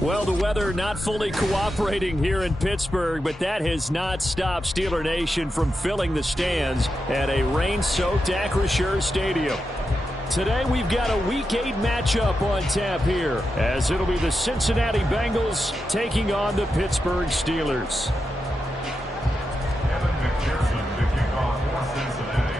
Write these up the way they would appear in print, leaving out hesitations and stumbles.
Well, the weather not fully cooperating here in Pittsburgh, but that has not stopped Steeler Nation from filling the stands at a rain-soaked Acrisure Stadium. Today, we've got a Week 8 matchup on tap here, as it'll be the Cincinnati Bengals taking on the Pittsburgh Steelers. Evan McPherson to kick off for Cincinnati.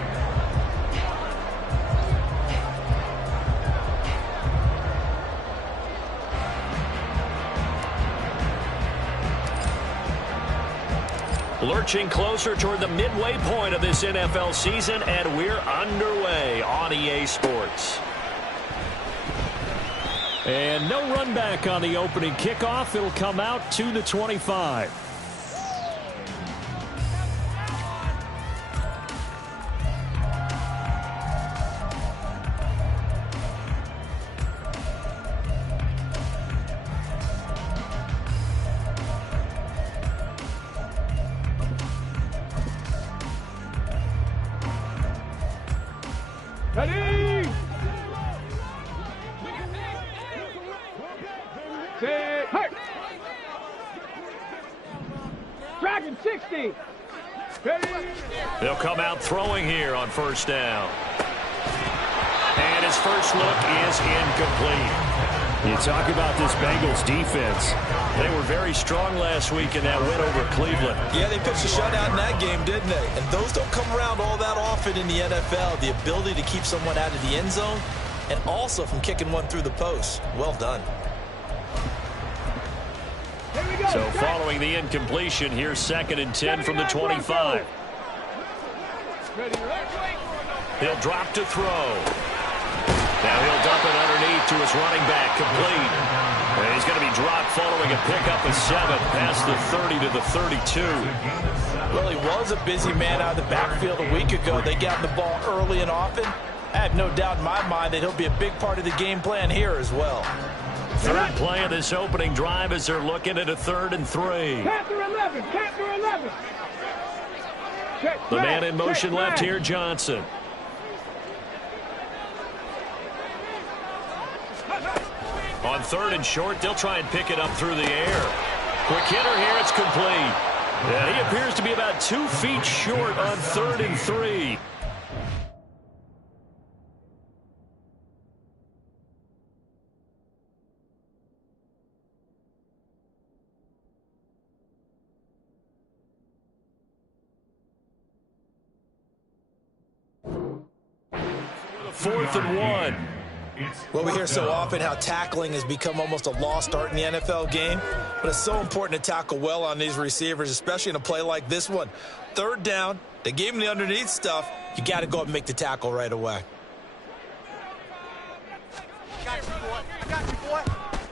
Lurching closer toward the midway point of this NFL season, and we're underway on EA Sports. And no run back on the opening kickoff. It'll come out to the 25. Ready! Set, hey! Dragon 60! Ready! They'll come out throwing here on first down. And his first look is incomplete. You talk about this Bengals defense. They were very strong last week in that win over Cleveland. Yeah, they pitched a shutout in that game, didn't they? And those don't come around all that often in the NFL. The ability to keep someone out of the end zone and also from kicking one through the post. Well done. So following the incompletion, here's 2nd and 10 from the 25. He'll drop to throw. Now he'll dump it underneath to his running back, complete. And he's going to be dropped following a pickup of 7 past the 30 to the 32. Well, he was a busy man out of the backfield a week ago. They got the ball early and often. I have no doubt in my mind that he'll be a big part of the game plan here as well. Third play of this opening drive as they're looking at a 3rd and 3. Capture 11! Capture 11! The man in motion left here, Johnson. On 3rd and short, they'll try and pick it up through the air. Quick hitter here, it's complete. Yeah, he appears to be about 2 feet short on 3rd and 3. Fourth and 1. Well, we hear so often how tackling has become almost a lost art in the NFL game, but it's so important to tackle well on these receivers, especially in a play like this one. 3rd down, they gave him the underneath stuff. You got to go up and make the tackle right away.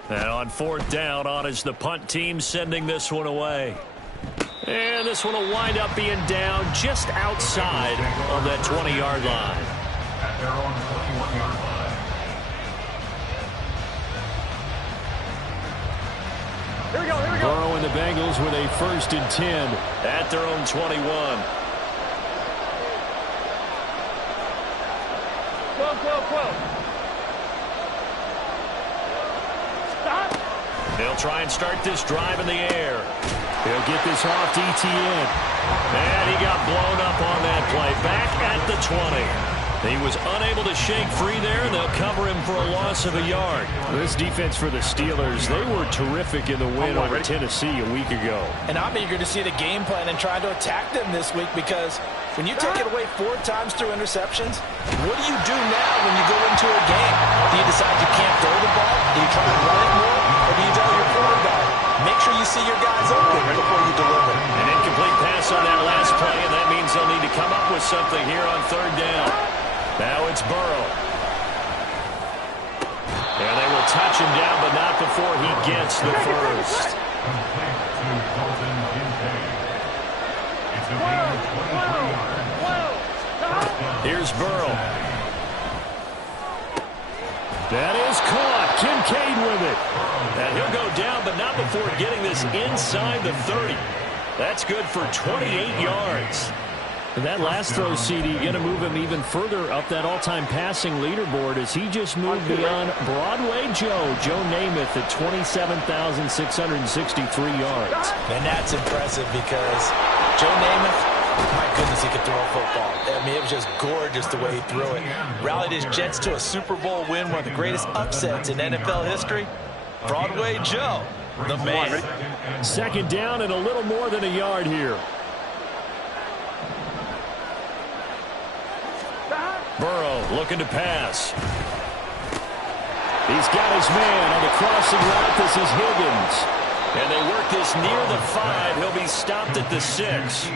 And on 4th down, on is the punt team sending this one away. And this one will wind up being down just outside of that 20-yard line. At their own 21-yard line. Here we go, here we go. Burrow and the Bengals with a 1st and 10 at their own 21. 12. Stop. They'll try and start this drive in the air. He'll get this off to Etienne. And he got blown up on that play. Back at the 20. He was unable to shake free there, and they'll cover him for a loss of a yard. This defense for the Steelers, they were terrific in the win over Tennessee a week ago. And I'm eager to see the game plan and try to attack them this week, because when you take it away 4 times through interceptions, what do you do now when you go into a game? Do you decide you can't throw the ball? Do you try to run it more? Or do you tell your quarterback, make sure you see your guys open before you deliver. An incomplete pass on that last play, and that means they'll need to come up with something here on third down. Now it's Burrow. And they will touch him down, but not before he gets the first. Complete to Dalton Kincaid. It's a gain of 23 yards. Here's Burrow. That is caught. Kincaid with it. And he'll go down, but not before getting this inside the 30. That's good for 28 yards. And that last throw, CD, going to move him even further up that all-time passing leaderboard as he just moved beyond Broadway Joe Namath at 27,663 yards. And that's impressive because Joe Namath, my goodness, he could throw a football. I mean, it was just gorgeous the way he threw it. Rallied his Jets to a Super Bowl win, one of the greatest upsets in NFL history. Broadway Joe, the man. Second down and a little more than a yard here. Burrow looking to pass. He's got his man on the crossing route. This is Higgins. And they work this near the 5. He'll be stopped at the 6.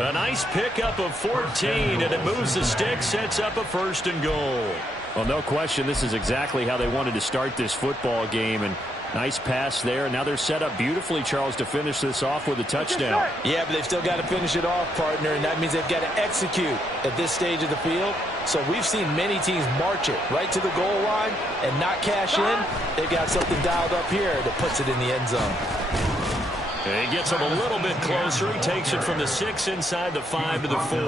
A nice pickup of 14, and it moves the stick, sets up a first and goal. Well, no question, this is exactly how they wanted to start this football game. And nice pass there. Now they're set up beautifully, Charles, to finish this off with a touchdown. Yeah, but they've still got to finish it off, partner, and that means they've got to execute at this stage of the field. So we've seen many teams march it right to the goal line and not cash in. They've got something dialed up here that puts it in the end zone. And he gets him a little bit closer. He takes it from the 6 inside the 5 to the 4.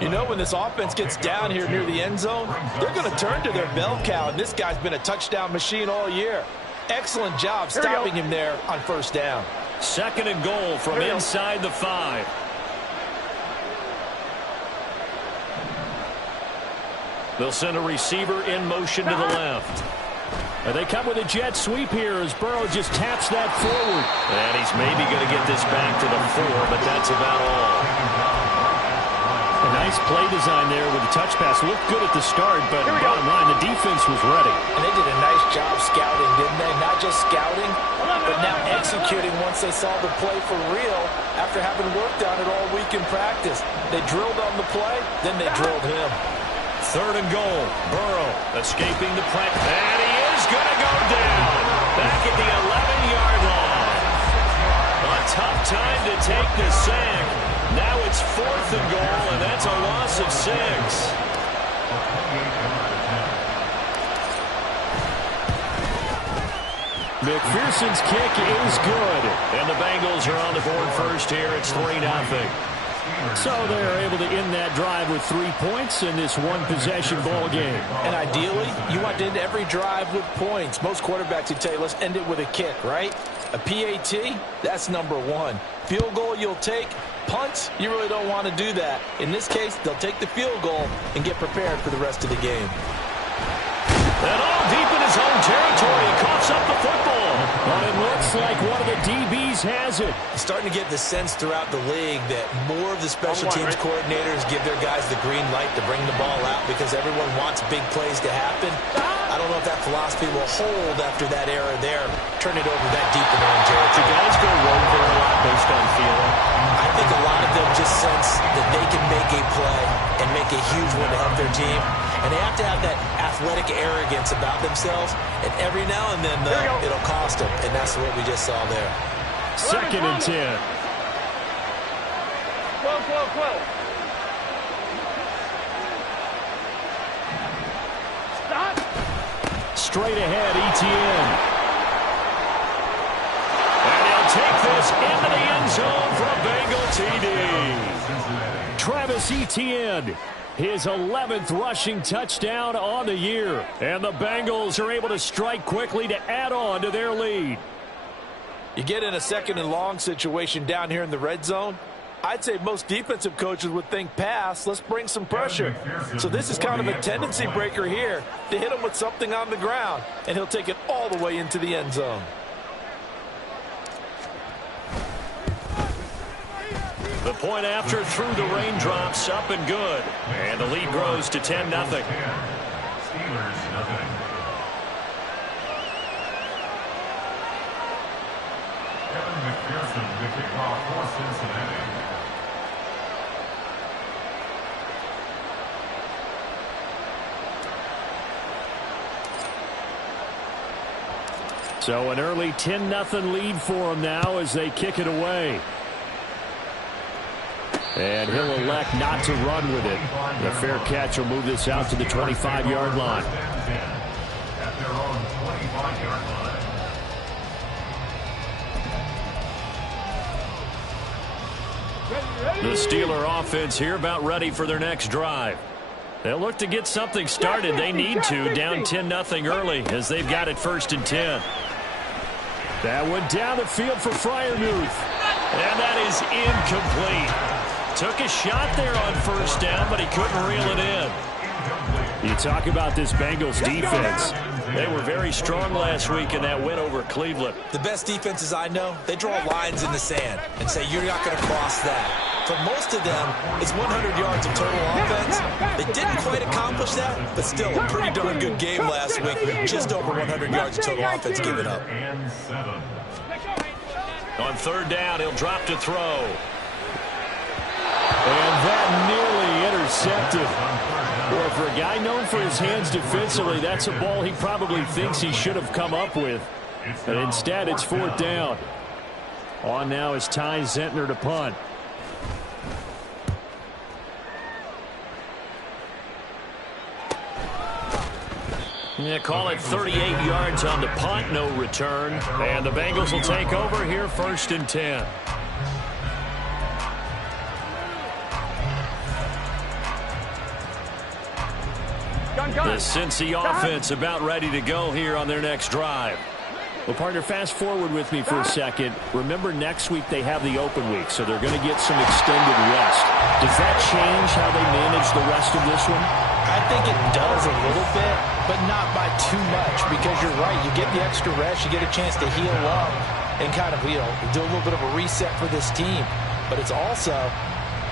You know, when this offense gets down here near the end zone, they're going to turn to their bell cow, and this guy's been a touchdown machine all year. Excellent job stopping him there on first down. Second and goal from inside the 5. They'll send a receiver in motion to the left. And they come with a jet sweep here as Burrow just taps that forward. And he's maybe going to get this back to the 4, but that's about all. A nice play design there with the touch pass. Looked good at the start, but bottom line, the defense was ready. And they did a nice job scouting, didn't they? Not just scouting, but now executing once they saw the play for real after having worked on it all week in practice. They drilled on the play, then they drilled him. Third and goal. Burrow escaping the pressure. And he is going to go down. Back at the 11-yard line. A tough time to take the sack. Now it's 4th and goal, and that's a loss of 6. McPherson's kick is good. And the Bengals are on the board first here. It's 3-0. So they're able to end that drive with 3 points in this one-possession ball game. And ideally, you want to end every drive with points. Most quarterbacks would tell you, let's end it with a kick, right? A PAT, that's number 1. Field goal you'll take. Punts, you really don't want to do that. In this case, they'll take the field goal and get prepared for the rest of the game. And all deep in his own territory, he coughs up the football. But it looks like one of the DBs has it. Starting to get the sense throughout the league that more of the special teams coordinators give their guys the green light to bring the ball out because everyone wants big plays to happen. I don't know if that philosophy will hold after that era there. Turn it over that deep in their own territory. Do guys go rogue there a lot based on feeling? I think a lot of them just sense that they can make a play and make a huge one to help their team. And they have to have that athletic arrogance about themselves. And every now and then, though, it'll cost them. And that's what we just saw there. Second and 10. 12. Stop. Straight ahead, ETN. And he'll take this into the end zone for a Bengal TD. Travis Etienne. His 11th rushing touchdown on the year. And the Bengals are able to strike quickly to add on to their lead. You get in a second and long situation down here in the red zone. I'd say most defensive coaches would think pass, let's bring some pressure. So this is kind of a tendency breaker here to hit him with something on the ground. And he'll take it all the way into the end zone. The point after through the raindrops, up and good. And the lead grows to 10-0. Steelers 0. to kick off for Cincinnati. So an early 10-0 lead for them now as they kick it away. And he'll elect not to run with it. The fair catch will move this out to the 25-yard line. At their own 25-yard line. The Steeler offense here about ready for their next drive. They'll look to get something started. They need to, down 10-0 early as they've got it 1st and 10. That went down the field for Freiermuth. And that is incomplete. Took a shot there on 1st down, but he couldn't reel it in. You talk about this Bengals defense. They were very strong last week in that win over Cleveland. The best defenses I know, they draw lines in the sand and say you're not going to cross that. For most of them, it's 100 yards of total offense. They didn't quite accomplish that, but still a pretty darn good game last week. Just over 100 yards of total offense given up. On 3rd down, he'll drop to throw. And that nearly intercepted. Well, for a guy known for his hands defensively, that's a ball he probably thinks he should have come up with. But instead, it's 4th down. On now is Ty Zentner to punt. Yeah, call it 38 yards on the punt, no return. And the Bengals will take over here 1st and 10. The Cincy offense about ready to go here on their next drive. Well, partner, fast forward with me for a second. Remember, next week they have the open week, so they're going to get some extended rest. Does that change how they manage the rest of this one? I think it does a little bit, but not by too much, because you're right. You get the extra rest, you get a chance to heal up and kind of, do a little bit of a reset for this team. But it's also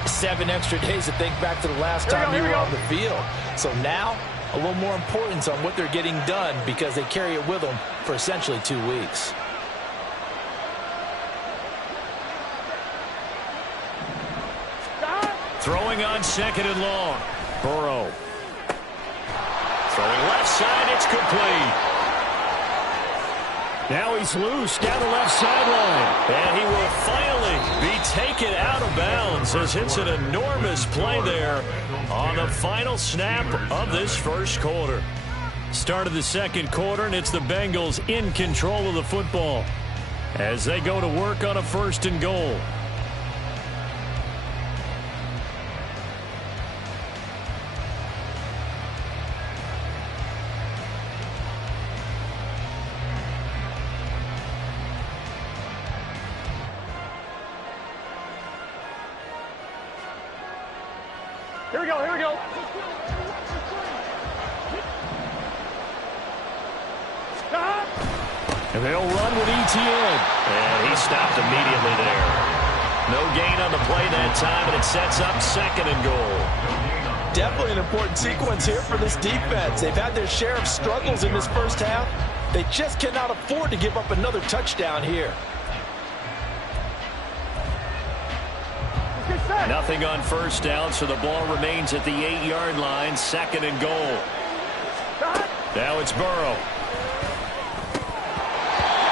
7 extra days to think back to the last time you were on the field. So now, a little more importance on what they're getting done because they carry it with them for essentially 2 weeks. Throwing on 2nd and long. Burrow. Throwing left side, it's complete. Now he's loose down the left sideline. And he will finally be taken out of bounds as it's an enormous play there on the final snap of this 1st quarter. Start of the 2nd quarter, and it's the Bengals in control of the football as they go to work on a 1st and goal. Here we go, here we go. And they'll run with Etienne. And he stopped immediately there. No gain on the play that time, and it sets up 2nd and goal. Definitely an important sequence here for this defense. They've had their share of struggles in this 1st half. They just cannot afford to give up another touchdown here. Nothing on 1st down, so the ball remains at the 8-yard line. 2nd and goal. Now it's Burrow.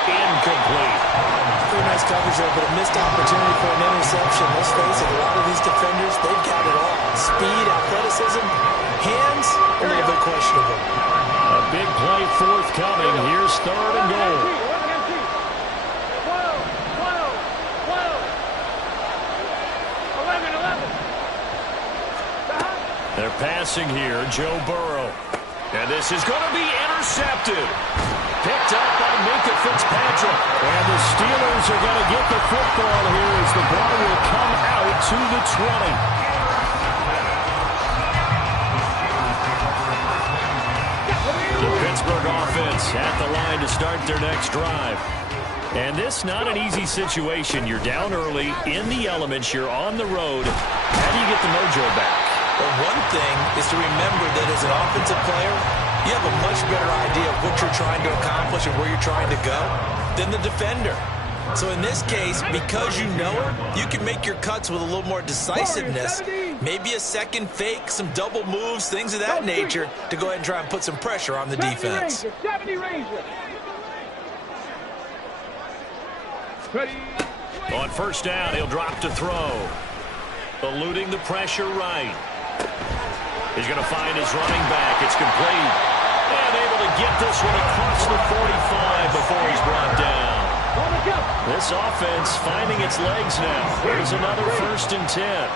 Incomplete. Pretty nice coverage there, but a missed opportunity for an interception. Let's face it, a lot of these defenders, they've got it all. Speed, athleticism, hands, a little bit questionable. A big play forthcoming. Here's 3rd and goal. 11. They're passing here, Joe Burrow. And this is going to be intercepted. Picked up by Minkah Fitzpatrick. And the Steelers are going to get the football here as the ball will come out to the 20. The Pittsburgh offense at the line to start their next drive. And this not an easy situation. You're down early, in the elements, you're on the road. How do you get the mojo back? Well, one thing is to remember that as an offensive player, you have a much better idea of what you're trying to accomplish and where you're trying to go than the defender. So in this case, because you know it, you can make your cuts with a little more decisiveness. Maybe a second fake, some double moves, things of that nature to go ahead and try and put some pressure on the defense. 70 Ranger. On first down, he'll drop to throw. Eluding the pressure right. He's going to find his running back. It's complete. And able to get this one across the 45 before he's brought down. This offense finding its legs now. Here's another 1st and 10.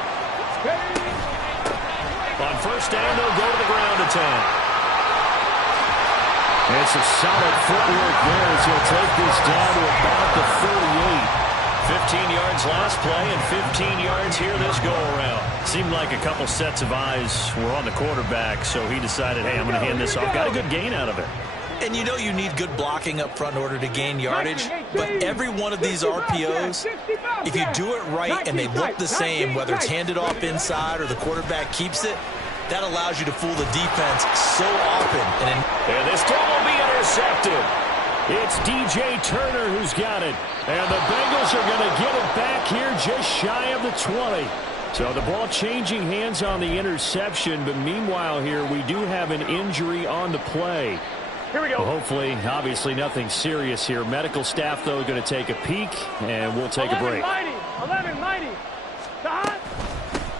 On first down, they'll go to the ground attack. It's a solid footwork there as he'll take this down to about the 38. 15 yards last play and 15 yards here this go-around. Seemed like a couple sets of eyes were on the quarterback, so he decided, hey, I'm going to hand this off. Got a good gain out of it. And you know you need good blocking up front in order to gain yardage, but every one of these RPOs, if you do it right and they look the same, whether it's handed off inside or the quarterback keeps it, that allows you to fool the defense so often. And this time will be intercepted. It's DJ Turner who's got it. And the Bengals are going to get it back here just shy of the 20. So the ball changing hands on the interception, but meanwhile here we do have an injury on the play. Here we go. Well, hopefully, obviously nothing serious here. Medical staff, though, going to take a peek, and we'll take a break. 11-90.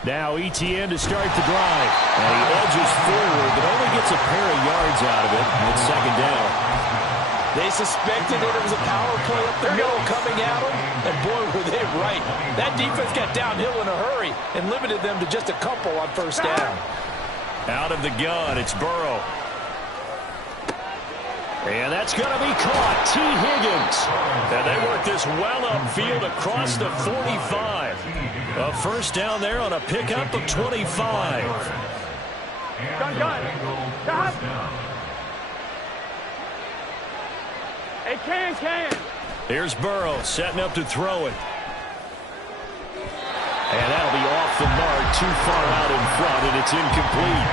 Now ETN to start the drive. And he edges forward, but only gets a pair of yards out of it. It's 2nd down. They suspected that it was a power play up the middle coming at them, and boy, were they right. That defense got downhill in a hurry and limited them to just a couple on first down. Out of the gun, it's Burrow. And that's going to be caught. T. Higgins. And they work this well upfield across the 45. A first down there on a pickup of 25. Gun. Hey, can. Here's Burrow setting up to throw it. And that'll be off the mark, too far out in front, and it's incomplete.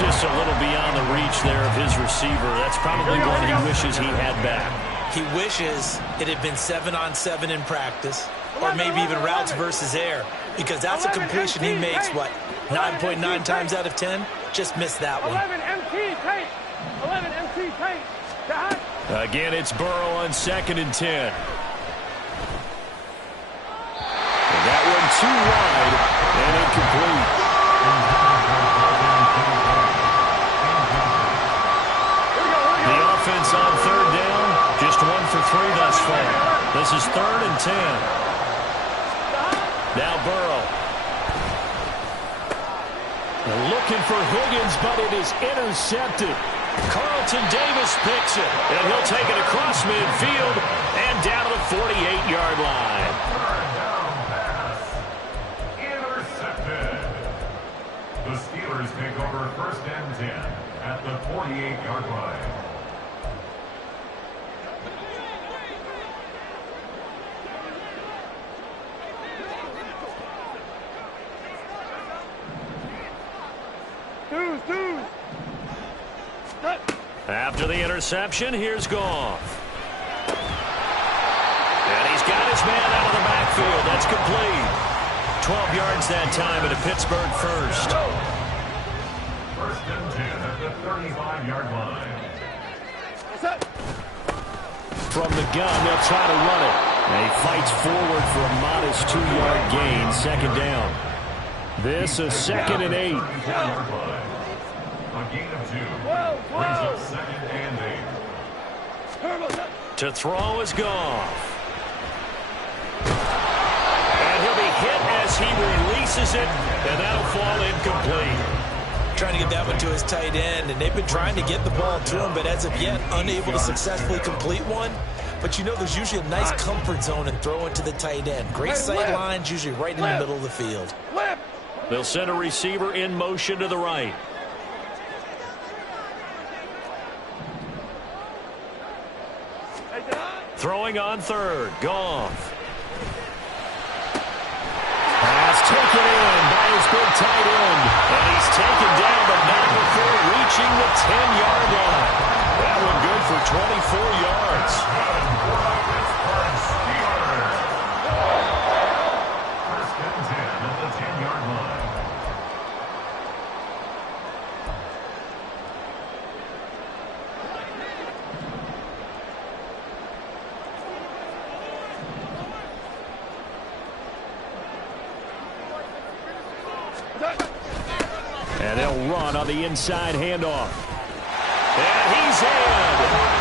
Just a little beyond the reach there of his receiver. That's probably one he wishes he had back. He wishes it had been 7-on-7 in practice, or maybe even routes versus air, because that's a completion he makes, 9.9 times out of 10? Just missed that one. 11 MT tape. Again, it's Burrow on 2nd and 10. And that one too wide and incomplete. The offense on 3rd down, just 1 for 3 thus far. This is 3rd and 10. Now Burrow. They're looking for Higgins, but it is intercepted. Carlton Davis picks it, and he'll take it across midfield and down to the 48-yard line. Intercepted. The Steelers take over 1st and 10 at the 48-yard line. After the interception, here's Goff. And he's got his man out of the backfield. That's complete. 12 yards that time at a Pittsburgh first. 1st and 10 at the 35-yard line. From the gun, they'll try to run it. And he fights forward for a modest 2-yard gain. 2nd down. This is 2nd and 8. A gain of 2. Brings up 2nd and 8. To throw is Goff. And he'll be hit as he releases it, and that'll fall incomplete. Trying to get that one to his tight end, and they've been trying to get the ball to him, but as of yet, unable to successfully complete one. But you know there's usually a nice comfort zone in throwing to the tight end. Great sight lines, usually right in the middle of the field. They'll send a receiver in motion to the right. Throwing on 3rd, Goff. Pass taken in by his big tight end. And he's taken down, but not before reaching the 10-yard line. That one good for 24 yards. And they'll run on the inside handoff. And he's in.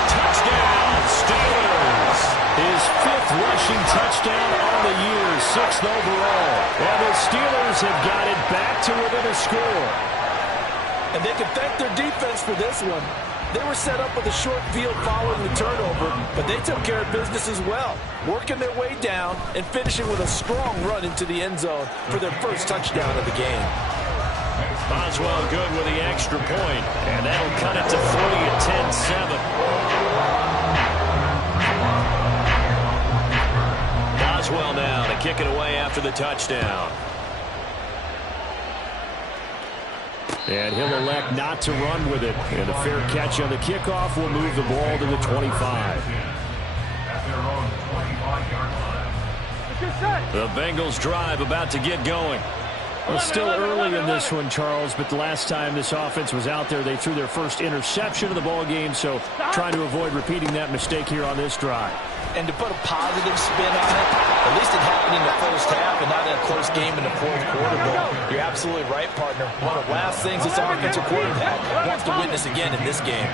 Touchdown, Steelers. His 5th rushing touchdown on the year, 6th overall. And the Steelers have got it back to within a score. And they can thank their defense for this one. They were set up with a short field following the turnover, but they took care of business as well, working their way down and finishing with a strong run into the end zone for their first touchdown of the game. Boswell good with the extra point, and that'll cut it to 3 at 10-7. Boswell now to kick it away after the touchdown. And he'll elect not to run with it. And a fair catch on the kickoff will move the ball to the 25. The Bengals drive about to get going. Well, still early in this one, Charles, but the last time this offense was out there, they threw their first interception of the ball game, so trying to avoid repeating that mistake here on this drive. And to put a positive spin on it, at least it happened in the first half and not in a close game in the fourth quarter. But you're absolutely right, partner. One of the last things this offensive quarterback wants to witness again in this game.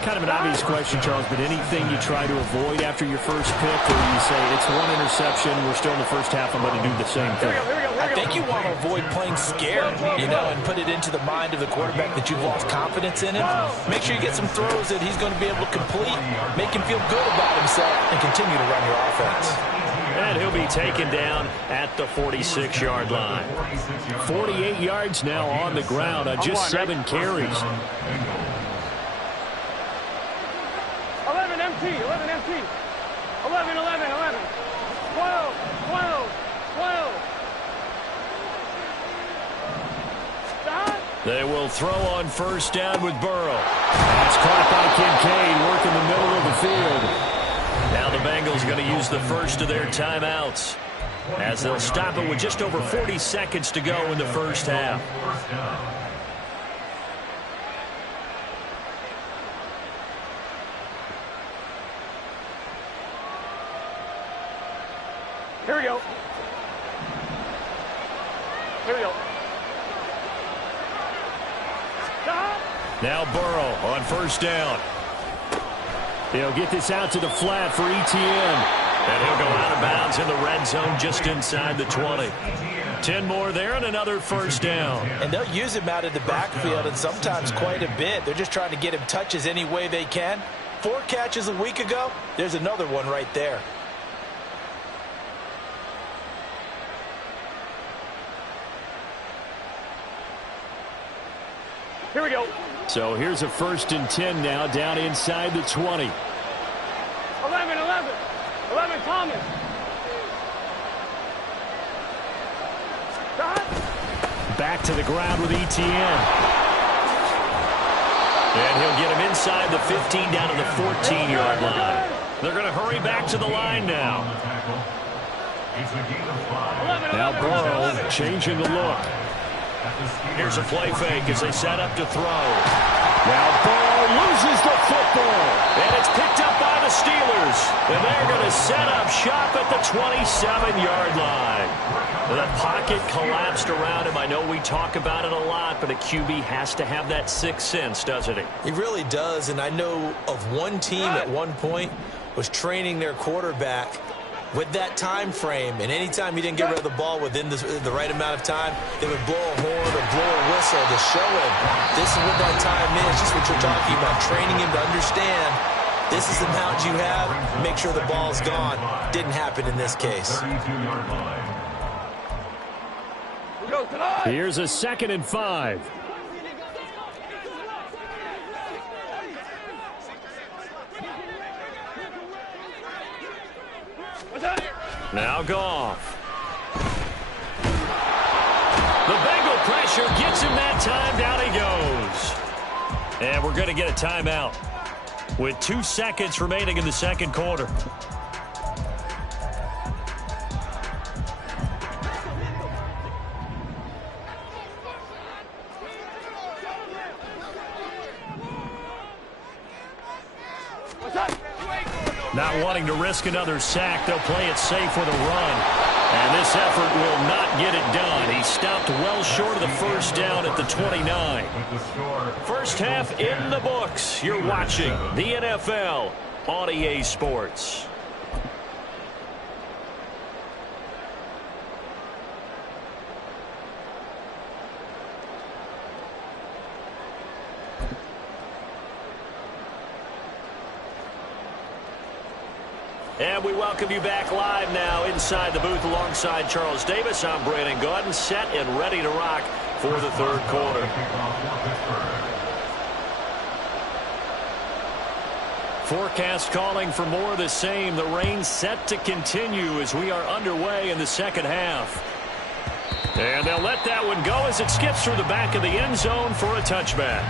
Kind of an obvious question, Charles, but anything you try to avoid after your first pick, or you say it's one interception, we're still in the first half, I'm going to do the same thing? I think you want to avoid playing scared, and put it into the mind of the quarterback that you've lost confidence in him. Make sure you get some throws that he's going to be able to complete, make him feel good about himself, and continue to run your offense. And he'll be taken down at the 46-yard line. 48 yards now on the ground on just 7 carries. 11 MT, 11 MT. 11, 11, 11. 12, 12, 12. Stop. They will throw on first down with Burrow. That's caught by Kincaid, working the middle of the field. Now the Bengals going to use the first of their timeouts, as they'll stop it with just over 40 seconds to go in the first half. Here we go. Here we go. Stop. Now Burrow on first down. They'll get this out to the flat for Etienne. And he'll go out of bounds in the red zone just inside the 20. 10 more there and another first down. And they'll use him out of the backfield and sometimes quite a bit. They're just trying to get him touches any way they can. 4 catches a week ago. There's another one right there. Here we go. So here's a 1st and 10 now down inside the 20. 11, 11. 11 Thomas. Stop. Back to the ground with Etienne. And he'll get him inside the 15 down to the 14-yard line. They're going to hurry back to the line now. Now Burrow changing the look. Here's a play fake as they set up to throw. Now Burrow loses the football. And it's picked up by the Steelers. And they're going to set up shop at the 27-yard line. The pocket collapsed around him. I know we talk about it a lot, but a QB has to have that sixth sense, doesn't he? He really does. And I know of one team at one point was training their quarterback with that time frame, and anytime he didn't get rid of the ball within the right amount of time, they would blow a horn or blow a whistle to show him this is what that time is. Just what you're talking about, training him to understand this is the amount you have, make sure the ball's gone. Didn't happen in this case. Here's a 2nd and 5. Now Goff. The Bengal pressure gets him that time. Down he goes. And we're going to get a timeout with 2 seconds remaining in the second quarter. Not wanting to risk another sack, they'll play it safe with a run. And this effort will not get it done. he stopped well short of the first down at the 29. First half in the books. You're watching the NFL on EA Sports. And we welcome you back live now inside the booth alongside Charles Davis. I'm Brandon Gaudin, set and ready to rock for the third quarter. Forecast calling for more of the same. The rain set to continue as we are underway in the second half. And they'll let that one go as it skips through the back of the end zone for a touchback.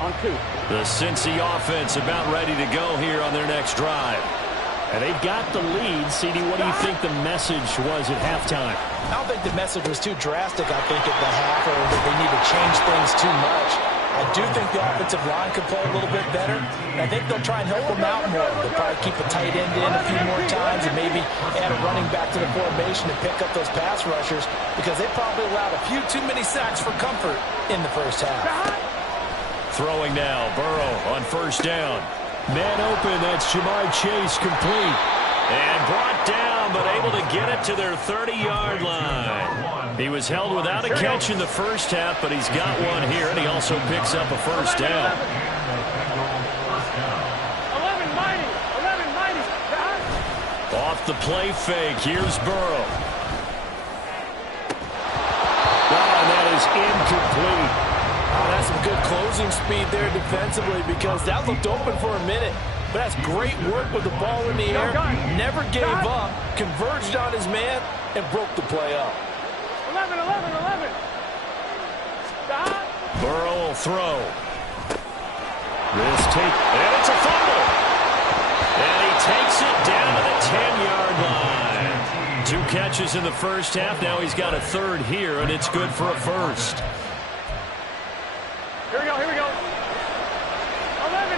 On 2. The Cincy offense about ready to go here on their next drive. And they've got the lead. CD, what do you think the message was at halftime? I don't think the message was too drastic, I think, at the half, or that they need to change things too much. I do think the offensive line could play a little bit better, and I think they'll try and help them out more. They'll probably keep a tight end in a few more times and maybe add a running back to the formation to pick up those pass rushers, because they probably allowed a few too many sacks for comfort in the first half. Throwing now, Burrow on first down. Man open, that's Ja'Marr Chase, complete. And brought down, but able to get it to their 30-yard line. He was held without a catch in the first half, but he's got one here, and he also picks up a first down. 11 mighty. Off the play fake, here's Burrow. Oh, that is incomplete. Oh, that's some good closing speed there defensively, because that looked open for a minute. But that's great work with the ball in the air. Never gave up, converged on his man, and broke the play up. 11. Stop. Burrow will throw. This take, and it's a fumble. And he takes it down to the 10-yard line. 2 catches in the first half. Now he's got a third here, and it's good for a first. Here we go. 11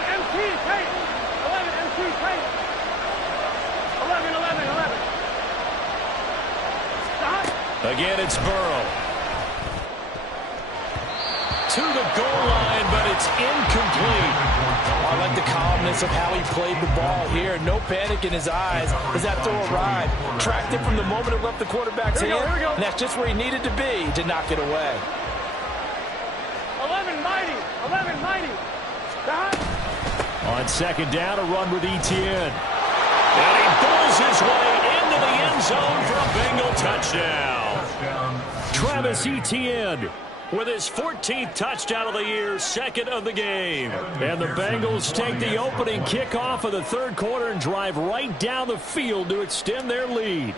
MT tape. 11 MT tape. 11. Stop. Again, it's Burrow. To the goal line, but it's incomplete. I like the calmness of how he played the ball here. No panic in his eyes as that throw arrived. Tracked it from the moment it left the quarterback's hand. Here we go. And that's just where he needed to be to knock it away. 11 mighty. Stop. On second down, a run with Etienne. And he pulls his way into the end zone for a Bengal touchdown. Travis Etienne with his 14th touchdown of the year, second of the game. And the Bengals take the opening kickoff of the third quarter and drive right down the field to extend their lead.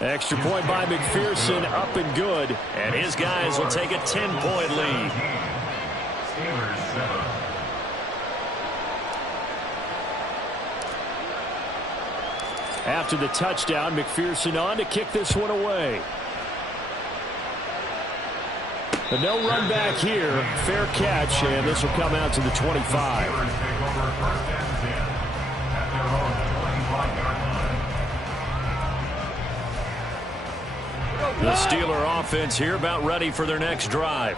Extra point by McPherson, up and good. And his guys will take a 10-point lead. Steelers 7. After the touchdown, McPherson on to kick this one away. But no run back here. Fair catch, and this will come out to the 25. Steelers take over first and 10 at their own 25-yard line. The Steeler offense here about ready for their next drive.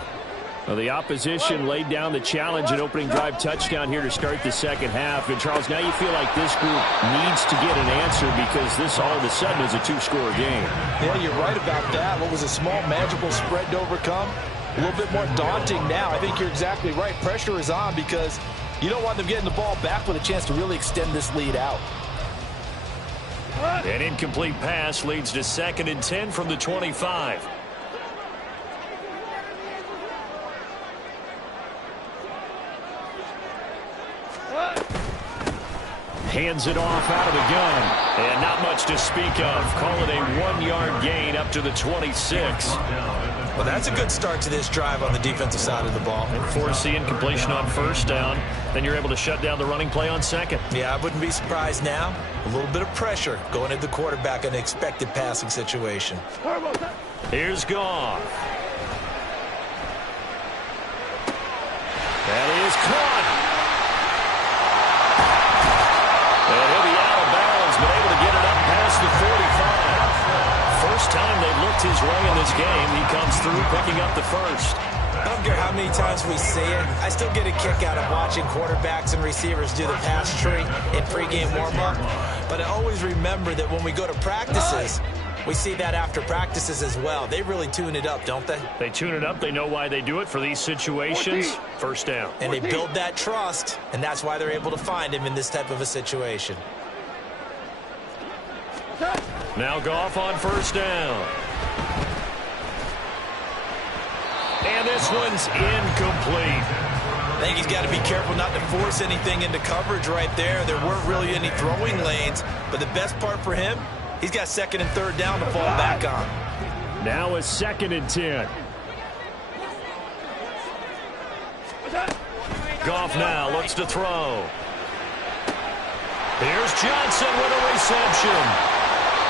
Well, the opposition laid down the challenge and opening drive touchdown here to start the second half. And, Charles, now you feel like this group needs to get an answer because this all of a sudden is a 2-score game. Yeah, you're right about that. What was a small, manageable spread to overcome, a little bit more daunting now. I think you're exactly right. Pressure is on because you don't want them getting the ball back with a chance to really extend this lead out. An incomplete pass leads to 2nd and 10 from the 25. Hands it off out of the gun. And not much to speak of. Call it a 1-yard gain up to the 26. Well, that's a good start to this drive on the defensive side of the ball. And force the incompletion on first down. Then you're able to shut down the running play on second. Yeah, I wouldn't be surprised now. A little bit of pressure going at the quarterback in an expected passing situation. Here's Goff. lost his way in this game. He comes through picking up the first. I don't care how many times we see it. I still get a kick out of watching quarterbacks and receivers do the pass tree in pregame warm-up. But I always remember that when we go to practices, we see that after practices as well. They really tune it up, don't they? They tune it up. They know why they do it for these situations. First down. And they build that trust, and that's why they're able to find him in this type of a situation. Now Goff on first down. And this one's incomplete. I think he's got to be careful not to force anything into coverage right there. There weren't really any throwing lanes, but the best part for him, he's got second and third down to fall back on. Now a 2nd and 10. Goff now looks to throw. Here's Johnson with a reception.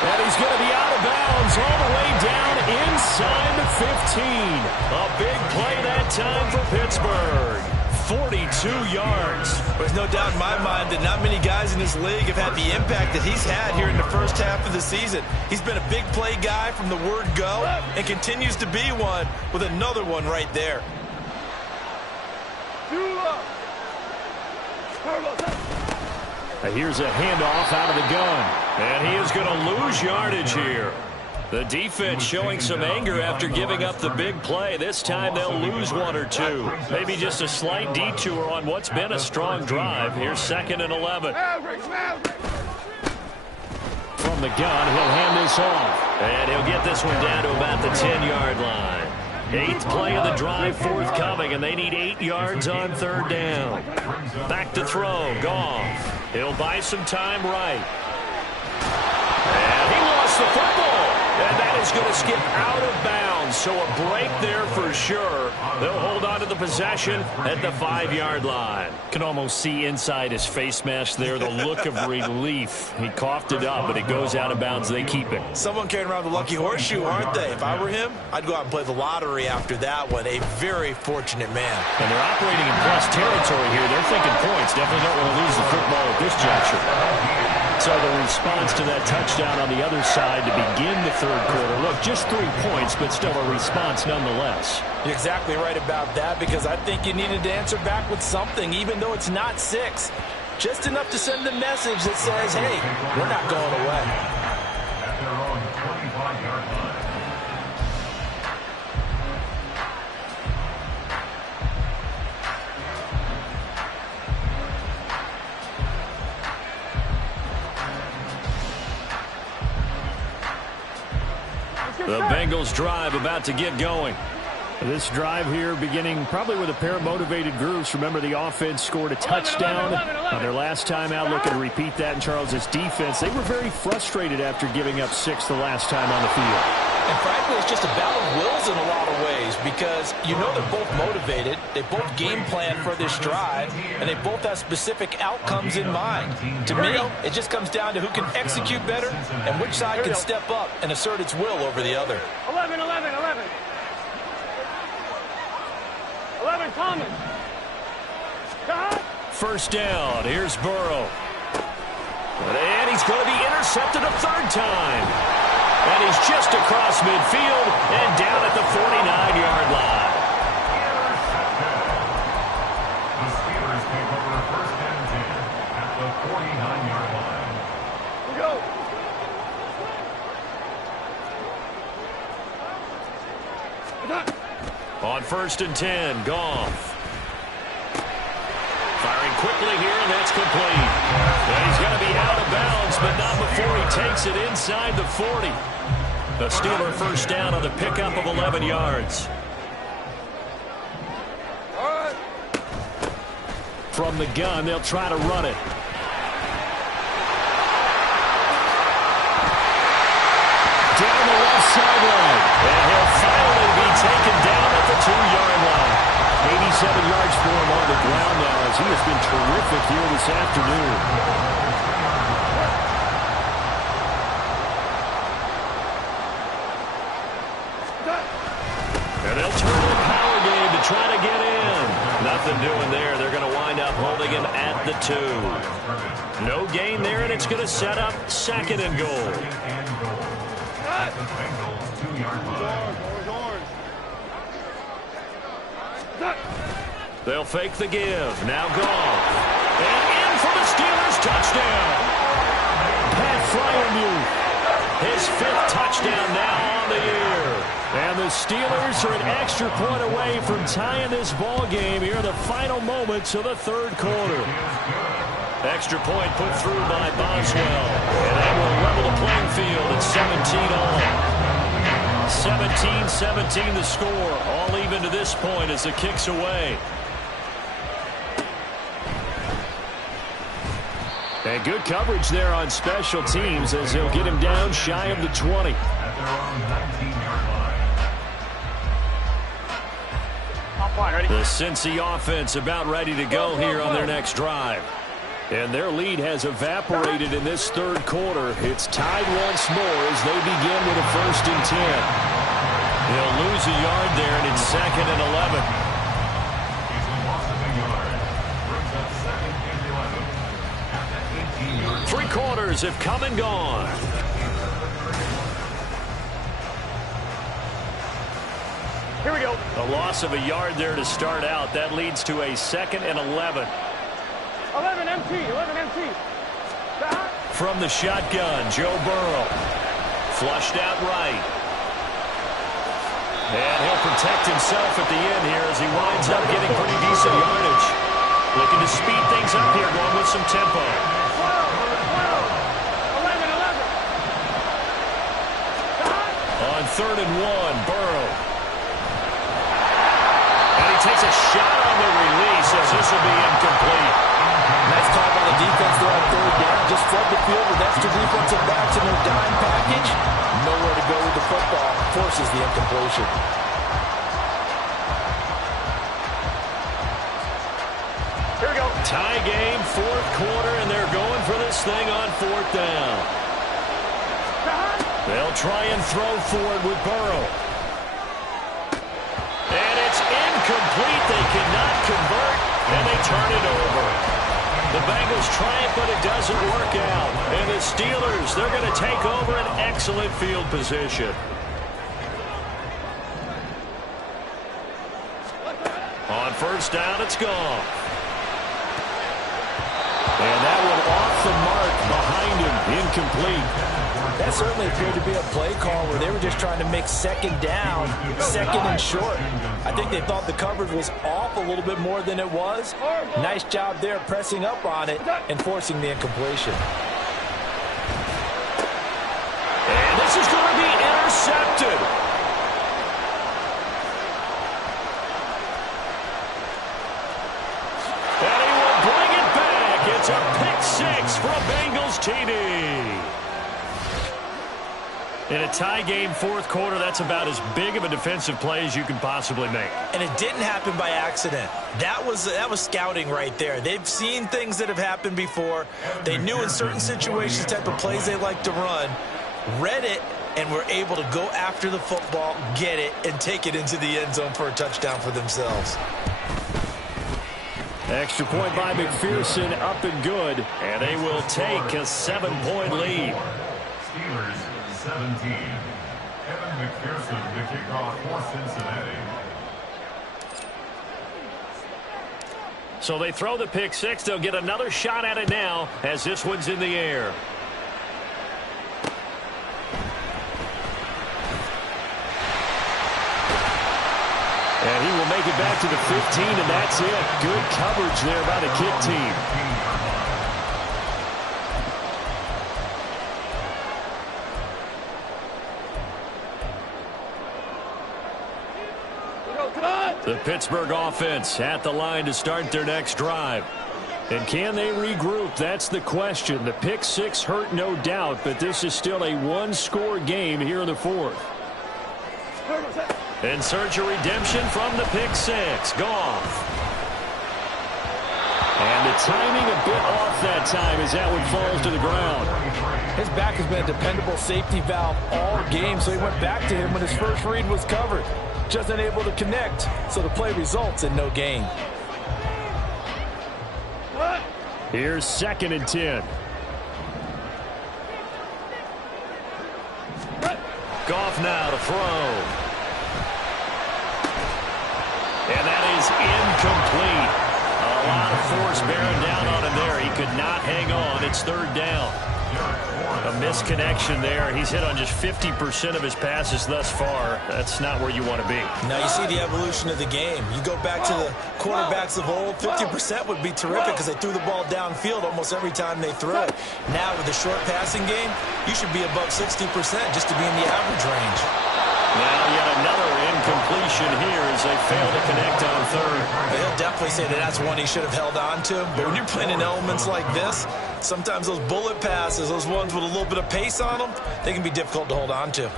And he's going to be out of bounds all the way down inside the 15. A big play that time for Pittsburgh. 42 yards. There's no doubt in my mind that not many guys in this league have had the impact that he's had here in the first half of the season. He's been a big play guy from the word go and continues to be one with another one right there. Here's a handoff out of the gun. And he is going to lose yardage here. The defense showing some anger after giving up the big play. This time they'll lose 1 or 2. Maybe just a slight detour on what's been a strong drive. Here's 2nd and 11. From the gun, he'll hand this off. And he'll get this one down to about the 10-yard line. 8th play of the drive forthcoming, and they need 8 yards on 3rd down. Back to throw, Goff. He'll buy some time right. And he lost the football. And that is going to skip out of bounds. So a break there for sure. They'll hold on to the possession at the 5-yard line. Can almost see inside his face mask there the look of relief. He coughed it up, but it goes out of bounds. They keep it. Someone carrying around the lucky horseshoe, aren't they? If I were him, I'd go out and play the lottery after that one. A very fortunate man. And they're operating in plus territory here. They're thinking points. Definitely don't want to lose the football at this juncture. So the response to that touchdown on the other side to begin the 3rd quarter. Look, just 3 points, but still a response nonetheless. You're exactly right about that, because I think you needed to answer back with something, even though it's not 6. Just enough to send a message that says, hey, we're not going away. At their own 25-yard line. The Bengals drive about to get going. This drive here beginning probably with a pair of motivated groups. Remember, the offense scored a touchdown on their last time out. Looking to repeat that in Charles's defense. They were very frustrated after giving up 6 the last time on the field. And frankly, it's just a battle of wills in a lot of ways, because you know they're both motivated. They both game plan for this drive, and they both have specific outcomes in mind. To me, it just comes down to who can execute better and which side can step up and assert its will over the other. 11, Thomas. First down. Here's Burrow. And he's going to be intercepted a 3rd time. And he's just across midfield and down at the 49-yard line. The Steelers take over 1st and 10 at the 49-yard line. Go. On 1st and 10, Goff. Firing quickly here, and that's complete. And he's going to be out of bounds, but not before he takes it inside the 40. The Steeler first down on the pickup of 11 yards. From the gun, they'll try to run it. Down the left sideline. And he'll finally be taken down at the 2-yard line. 87 yards for him on the ground now, as he has been terrific here this afternoon. And they'll turn to the power game to try to get in. Nothing doing there. They're going to wind up holding him at the 2. No gain there, and it's going to set up 2nd and goal. The Bengals 2-yard line. They'll fake the give. Now Goff. And in for the Steelers. Touchdown. Pat Freiermuth. His 5th touchdown now on the year. And the Steelers are an extra point away from tying this ball game here in the final moments of the 3rd quarter. Extra point put through by Boswell. And that will level the playing field at 17 all. 17-17 the score. All even to this point as the kick's away. And good coverage there on special teams as they'll get him down shy of the 20. At their own 19-yard line. The Cincy offense about ready to go here on their next drive. And their lead has evaporated in this 3rd quarter. It's tied once more as they begin with a 1st and 10. They'll lose a yard there, and it's 2nd and 11. He's a loss of a yard. Brings up 2nd and 11 at the 18-yard line. 3 quarters have come and gone. Here we go. A loss of a yard there to start out. That leads to a 2nd and 11. 11 MT, 11 MT. From the shotgun, Joe Burrow. Flushed out right. And he'll protect himself at the end here as he winds up getting pretty decent yardage. Looking to speed things up here, going with some tempo. 12, 11, 11. On 3rd and 1, Burrow. And he takes a shot on the release as this will be incomplete. Nice call by the defense there on 3rd down. Just flood the field with extra defensive backs in their dime package. Nowhere to go with the football. Forces the incompletion. Here we go. Tie game, 4th quarter, and they're going for this thing on 4th down. They'll try and throw for it with Burrow. And it's incomplete. They cannot convert, and they turn it over. The Bengals try it, but it doesn't work out. And the Steelers, they're going to take over an excellent field position. On 1st down, it's gone. And that one off the mark behind him, incomplete. That certainly appeared to be a play call where they were just trying to make 2nd down, 2nd and short. I think they thought the coverage was off a little bit more than it was. Nice job there pressing up on it and forcing the incompletion. And this is going to be intercepted. And he will bring it back. It's a pick-6 for a Bengals TD. In a tie game, 4th quarter, that's about as big of a defensive play as you can possibly make. And it didn't happen by accident. That was scouting right there. They've seen things that have happened before. They knew in certain situations the type of plays they like to run, read it, and were able to go after the football, get it, and take it into the end zone for a touchdown for themselves. Extra point by McPherson, up and good. And they will take a 7-point lead. Steelers 17. Evan McPherson, the kickoff for Cincinnati. So they throw the pick-6. They'll get another shot at it now as this one's in the air. And he will make it back to the 15, and that's it. Good coverage there by the kick team. The Pittsburgh offense at the line to start their next drive. And can they regroup? That's the question. The pick-6 hurt, no doubt, but this is still a one-score game here in the 4th. In search of redemption from the pick-6. Goff. And the timing a bit off that time as that one falls to the ground. His back has been a dependable safety valve all game, so he went back to him when his first read was covered. Just unable to connect, so the play results in no gain. Here's 2nd and 10. Goff now to throw. And that is incomplete. A lot of force bearing down on him there. He could not hang on. It's third down. A misconnection there. He's hit on just 50% of his passes thus far. That's not where you want to be. Now you see the evolution of the game. You go back to the quarterbacks of old, 50% would be terrific because they threw the ball downfield almost every time they threw it. Now with the short passing game, you should be above 60% just to be in the average range. Now yet another incompletion here as they fail to connect on third. He'll definitely say that that's one he should have held on to. But when you're playing in elements like this, sometimes those bullet passes, those ones with a little bit of pace on them, they can be difficult to hold on to.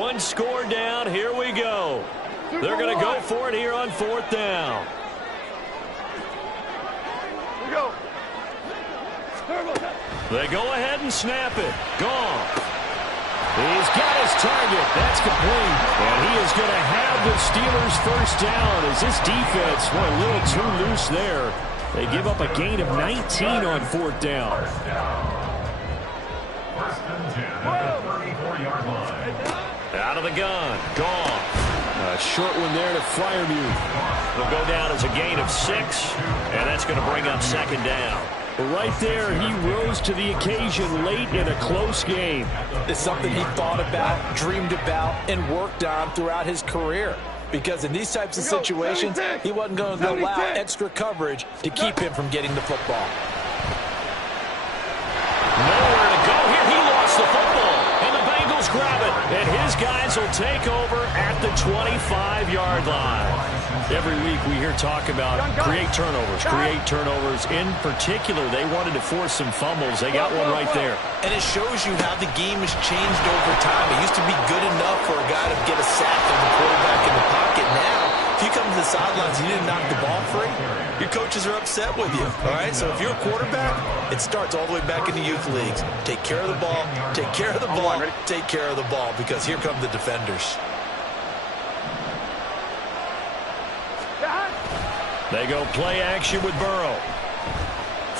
One score down. Here we go. They're going to go for it here on fourth down. Here we go. They go ahead and snap it. Gone. He's got his target. That's complete. And he is going to have the Steelers first down as this defense went a little too loose there. They give up a gain of 19 on fourth down. First and 10 at the 34-yard line. Out of the gun. Gone. A short one there to Freiermuth. It'll go down as a gain of 6, and that's going to bring up second down. Right there, he rose to the occasion late in a close game. It's something he thought about, dreamed about, and worked on throughout his career. Because in these types of situations, he wasn't going to allow extra coverage to keep him from getting the football. Nowhere to go here. He lost the football, and the Bengals grab it. And his guys will take over at the 25-yard line. Every week we hear talk about create turnovers. In particular, they wanted to force some fumbles. They got one right there. And it shows you how the game has changed over time. It used to be good enough for a guy to get a sack of the quarterback in the pocket. Now, if you come to the sidelines and you didn't knock the ball free, your coaches are upset with you. All right? So if you're a quarterback, it starts all the way back in the youth leagues. Take care of the ball, take care of the ball, take care of the ball, because here come the defenders. They go play action with Burrow.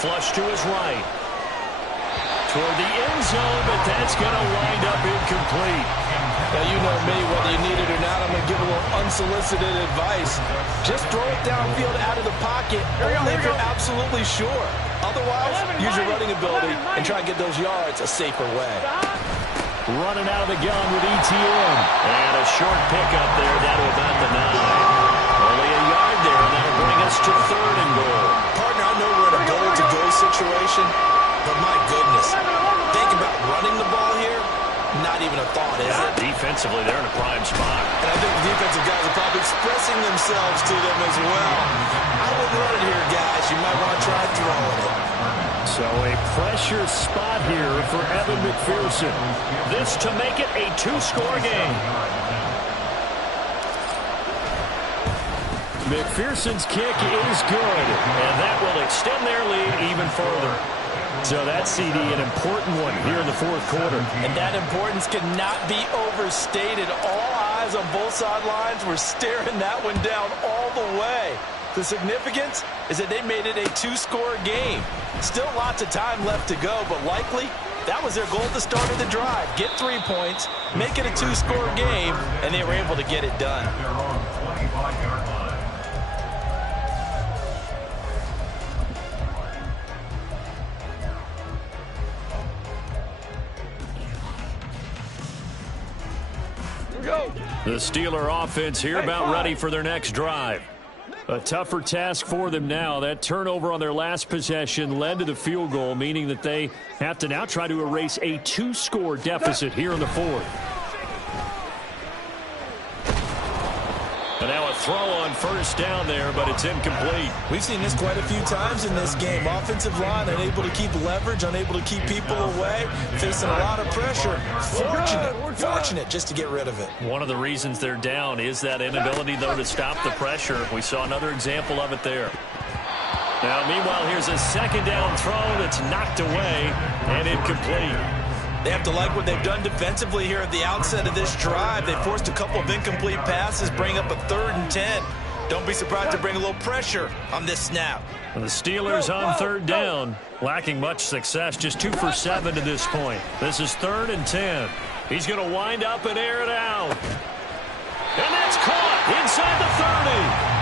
Flush to his right. Toward the end zone, but that's going to wind up incomplete. Now, you know me, whether you need it or not, I'm going to give a little unsolicited advice. Just throw it downfield out of the pocket only if you're absolutely sure. Otherwise, use your running ability and try and get those yards a safer way. Running out of the gun with ETN. And a short pickup there down to about the 9. Only a yard there, and that'll bring us to third and goal. Partner, I know we're in a goal-to-go situation, but my goodness, think about running the ball here. Not even a thought, is it? Defensively, they're in a prime spot. And I think the defensive guys are probably expressing themselves to them as well. I wouldn't run it here, guys. You might want to try throwing it. So a pressure spot here for Evan McPherson. This to make it a 2-score game. McPherson's kick is good, and that will extend their lead even further. So that, CD, an important one here in the fourth quarter. And that importance cannot be overstated. All eyes on both sidelines were staring that one down all the way. The significance is that they made it a 2-score game. Still lots of time left to go, but likely that was their goal at the start of the drive. Get 3 points, make it a 2-score game, and they were able to get it done. Their own 25-yard line. The Steeler offense here about ready for their next drive. A tougher task for them now. That turnover on their last possession led to the field goal, meaning that they have to now try to erase a 2-score deficit here in the fourth. And now a throw on first down there, but it's incomplete. We've seen this quite a few times in this game. Offensive line unable to keep leverage, unable to keep people away, facing a lot of pressure. Fortunate just to get rid of it. One of the reasons they're down is that inability, though, to stop the pressure. We saw another example of it there. Now, meanwhile, here's a second down throw that's knocked away and incomplete. They have to like what they've done defensively here at the outset of this drive. They forced a couple of incomplete passes, bring up a 3rd and 10. Don't be surprised to bring a little pressure on this snap. And the Steelers on third down, lacking much success, just 2 for 7 to this point. This is 3rd and 10. He's going to wind up and air it out. And that's caught inside the 30.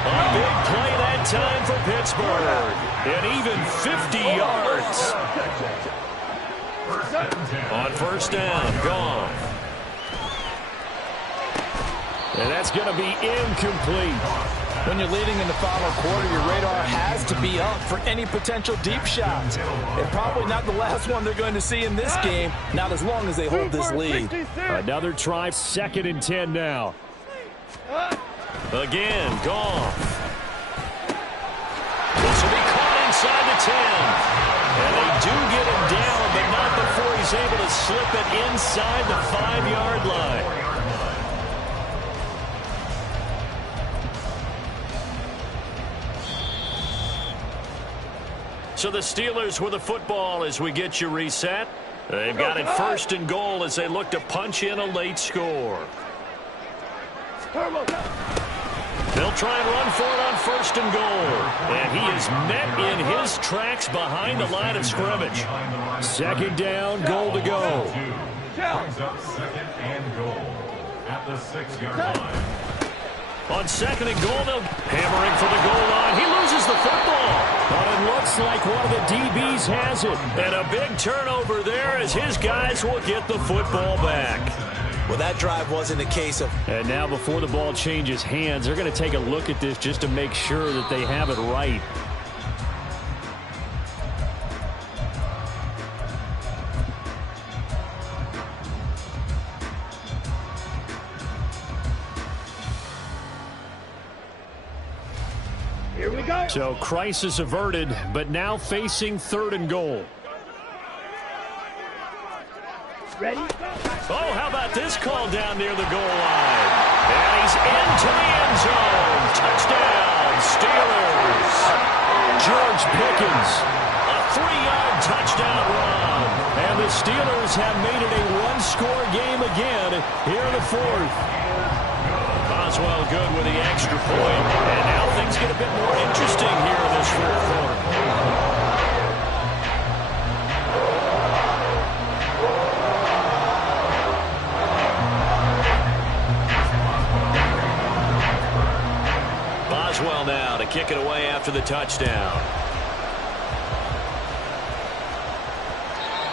A big play that time for Pittsburgh. And even 50 yards. On first down, gone. And that's going to be incomplete. When you're leading in the final quarter, your radar has to be up for any potential deep shots. And probably not the last one they're going to see in this game, not as long as they hold this lead. Another try, 2nd and 10 now. Again, Goff. This will be caught inside the 10. And they do get him down, but not before he's able to slip it inside the 5-yard line. So the Steelers with the football as we get you reset. They've got it 1st and goal as they look to punch in a late score. They'll try and run for it on 1st and goal. And he is met in his tracks behind the line of scrimmage. 2nd down, goal to go. Brings up 2nd and goal at the 6-yard line. On 2nd and goal, they'll hammering for the goal line. He loses the football. But it looks like one of the DBs has it. And a big turnover there as his guys will get the football back. Well, that drive wasn't a case of... And now before the ball changes hands, they're going to take a look at this just to make sure that they have it right. Here we go. So crisis averted, but now facing 3rd and goal. Ready? Oh, how about this call down near the goal line? And he's into the end zone. Touchdown, Steelers. George Pickens, a 3-yard touchdown run. And the Steelers have made it a 1-score game again here in the 4th. Boswell good with the extra point. And now things get a bit more interesting here in this 4th quarter. Boswell now to kick it away after the touchdown.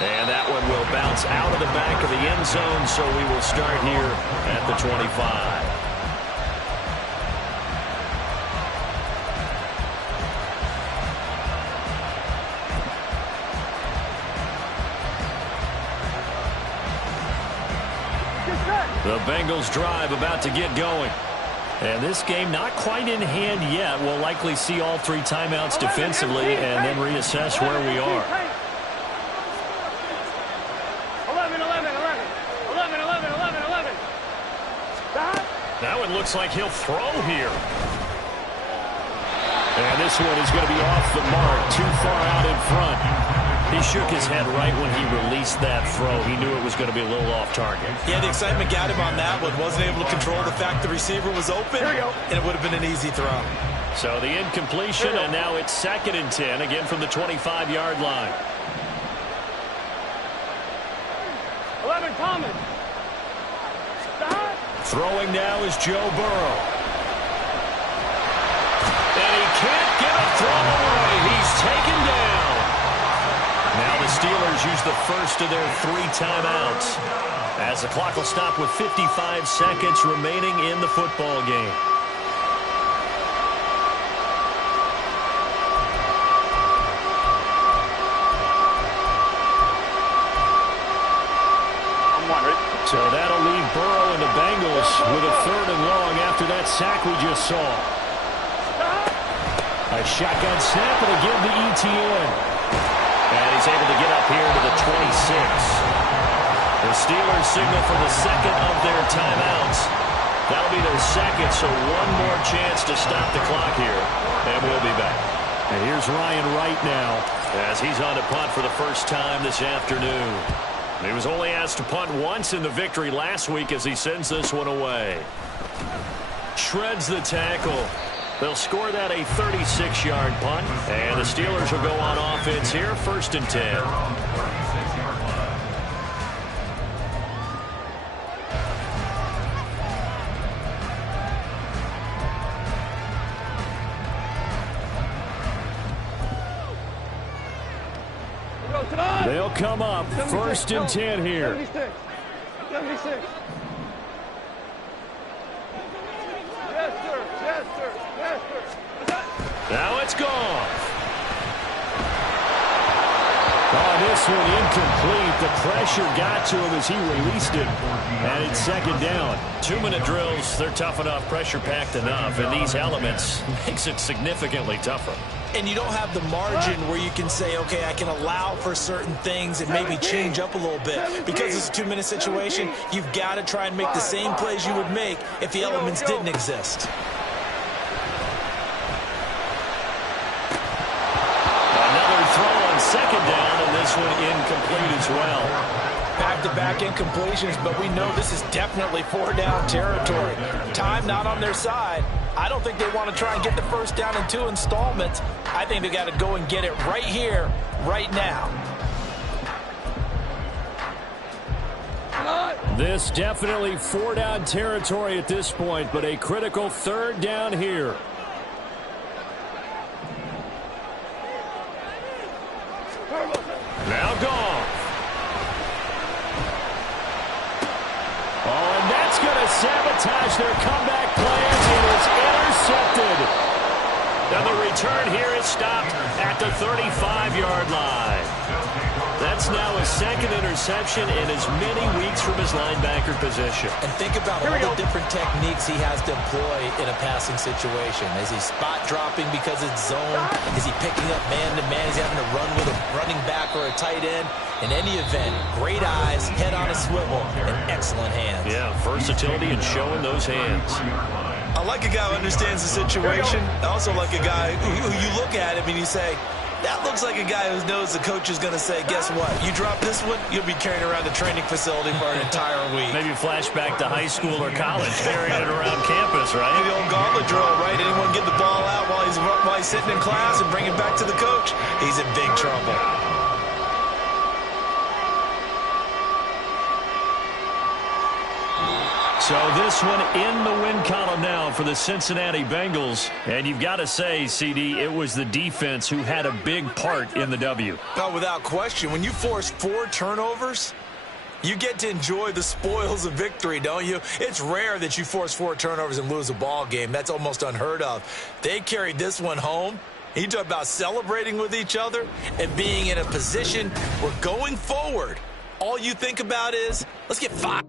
And that one will bounce out of the back of the end zone, so we will start here at the 25. The Bengals drive about to get going. And this game not quite in hand yet. We'll likely see all 3 timeouts defensively and then reassess where we are. 11, 11, 11. 11, 11, 11, 11. That one looks like he'll throw here. And this one is going to be off the mark, too far out in front. He shook his head right when he released that throw. He knew it was going to be a little off target. Yeah, the excitement got him on that one. Wasn't able to control the fact the receiver was open, and it would have been an easy throw. So the incompletion, and now it's 2nd and 10, again from the 25-yard line. 11, Thomas. Throwing now is Joe Burrow. And he can't get a throw away. He's taken down. Now the Steelers use the first of their 3 timeouts as the clock will stop with 55 seconds remaining in the football game. So that'll leave Burrow and the Bengals with a 3rd and long after that sack we just saw. A shotgun snap and again to ETN. And he's able to get up here to the 26. The Steelers signal for the 2nd of their timeouts. That'll be their 2nd, so one more chance to stop the clock here. And we'll be back. And here's Ryan Wright now as he's on to punt for the first time this afternoon. He was only asked to punt once in the victory last week as he sends this one away. Shreds the tackle. They'll score that a 36-yard punt. And the Steelers will go on offense here, 1st and 10. They'll come up 1st and 10 here. 76. 76. Yes, sir. Yes, sir. Yes, sir. Now it's gone. Oh, this one incomplete. The pressure got to him as he released it. And it's 2nd down. 2-minute drills, they're tough enough, pressure-packed enough. And these elements makes it significantly tougher. And you don't have the margin where you can say, okay, I can allow for certain things and maybe change up a little bit. Because it's a 2-minute situation, you've got to try and make the same plays you would make if the elements didn't exist. Another throw on 2nd down, and this one incomplete as well. Back-to-back incompletions, but we know this is definitely 4-down territory. Time not on their side. I don't think they want to try and get the 1st down in 2 installments. I think they got to go and get it right here, right now. This definitely 4-down territory at this point, but a critical 3rd down here. Now gone. Oh, and that's going to sabotage their comeback plans. It is intercepted. And the return here is stopped at the 35-yard line. That's now his 2nd interception in as many weeks from his linebacker position. And think about all the different techniques he has to employ in a passing situation. Is he spot dropping because it's zone? Is he picking up man-to-man? Is he having to run with a running back or a tight end? In any event, great eyes, head on a swivel, and excellent hands. Yeah, versatility and showing those hands. I like a guy who understands the situation. I also like a guy who you look at him and you say, that looks like a guy who knows the coach is going to say, guess what? You drop this one, you'll be carrying around the training facility for an entire week. Maybe flashback to high school or college, carrying it around campus, right? The old gauntlet drill, right? Anyone get the ball out while he's sitting in class and bring it back to the coach? He's in big trouble. So this one in the win column now for the Cincinnati Bengals. And you've got to say, CD, it was the defense who had a big part in the W. Oh, without question. When you force 4 turnovers, you get to enjoy the spoils of victory, don't you? It's rare that you force 4 turnovers and lose a ball game. That's almost unheard of. They carried this one home. You talk about celebrating with each other and being in a position where going forward, all you think about is, let's get 5.